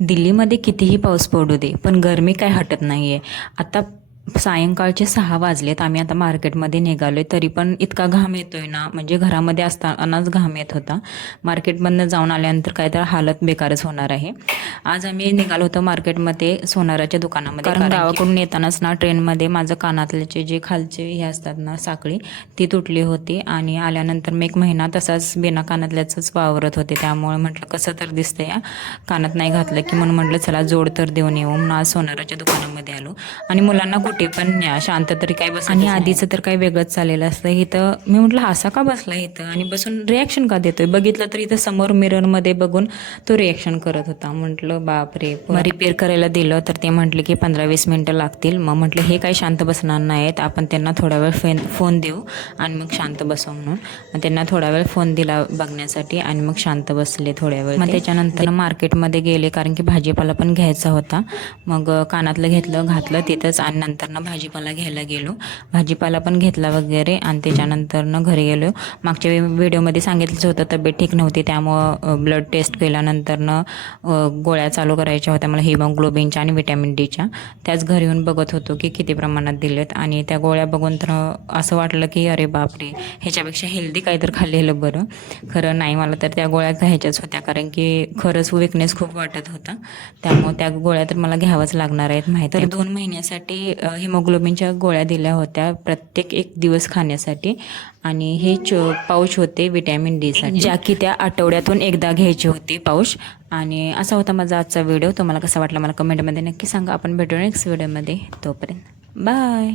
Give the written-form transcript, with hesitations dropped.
दिल्लीमध्ये कितीही पाऊस पडू दे पण गरमी काय हटत नाही आहे. आता सायंकाळचे 6 वाजलेत. आम्ही आता मार्केटमध्ये निघालोय तरी पण इतका घाम येतोय ना, म्हणजे घरामध्ये असतानाच घाम येत होता. मार्केटमधनं जाऊन आल्यानंतर काय तर हालत बेकारच होणार आहे. आज आम्ही निघालो होतो मार्केटमध्ये सोनाराच्या दुकानामध्ये, कारण गावाकडून येतानाच ना ट्रेनमध्ये माझं कानातल्याचे जे खालचे हे असतात ना साखळी ती तुटली होती आणि आल्यानंतर मी 1 महिना तसाच बिना कानातल्याचंच वावरत होते. त्यामुळे म्हटलं कसं तर दिसतंय या कानात नाही घातलं की, म्हणून म्हटलं चला जोड तर देऊन येऊ म्हणून आज सोनाराच्या दुकानामध्ये आलो. आणि मुलांना कुठे पण न्या, शांत तरी काय बस. आणि आधीचं तर काही वेगळंच चाललेलं असतं इथं. मी म्हटलं असा का बसला इथं आणि बसून रिॲक्शन का देतोय. बघितलं तर इथं समोर मिररमध्ये बघून तो रिॲक्शन करत होता. म्हटलं बापरे. मग रिपेअर करायला दिलं तर ते म्हटले की 15-20 मिनटं लागतील. मग म्हटलं हे काही शांत बसणार नाहीत, आपण त्यांना थोडा वेळ फोन देऊ आणि मग शांत बसव म्हणून. मग त्यांना थोडा वेळ फोन दिला बघण्यासाठी आणि मग शांत बसले थोड्या वेळ. मग त्याच्यानंतर मार्केटमध्ये गेले कारण की भाजीपाला पण घ्यायचा होता. मग कानातलं घेतलं घातलं तिथंच आणि नंतरनं भाजीपाला घ्यायला गेलो. भाजीपाला पण घेतला वगैरे आणि त्याच्यानंतरनं घरी गेलो. मागच्या व्हिडिओमध्ये सांगितलंच होतं तब्येत ठीक नव्हती, त्यामुळं ब्लड टेस्ट केल्यानंतरनं गोळ्या चालू करायच्या होत्या मला हिमोग्लोबिनच्या आणि व्हिटॅमिन डीच्या. त्याच घरी येऊन बघत होतो की किती प्रमाणात दिलेत आणि त्या गोळ्या बघून तर असं वाटलं की अरे बापरे, ह्याच्यापेक्षा हेल्दी काहीतरी खाल्लेलं बरं. खरं नाही, मला तर त्या गोळ्या घ्यायच्याच होत्या कारण की खरंच विकनेस खूप वाटत होता. त्यामुळे त्या गोळ्या तर मला घ्यावंच लागणार आहेत माहीत. तर 2 महिन्यासाठी हिमोग्लोबिनच्या गोळ्या दिल्या होत्या प्रत्येक 1 दिवस खाण्यासाठी. आणि हे पाऊच होते व्हिटॅमिन डीसाठी, ज्या की त्या आठवड्यातून एकदा घ्यायचे होते पाऊच. आणि असा होता माझा आजचा व्हिडिओ. तुम्हाला कसा वाटला मला कमेंटमध्ये नक्की सांगा. आपण भेटू नेक्स्ट व्हिडिओमध्ये. तोपर्यंत बाय.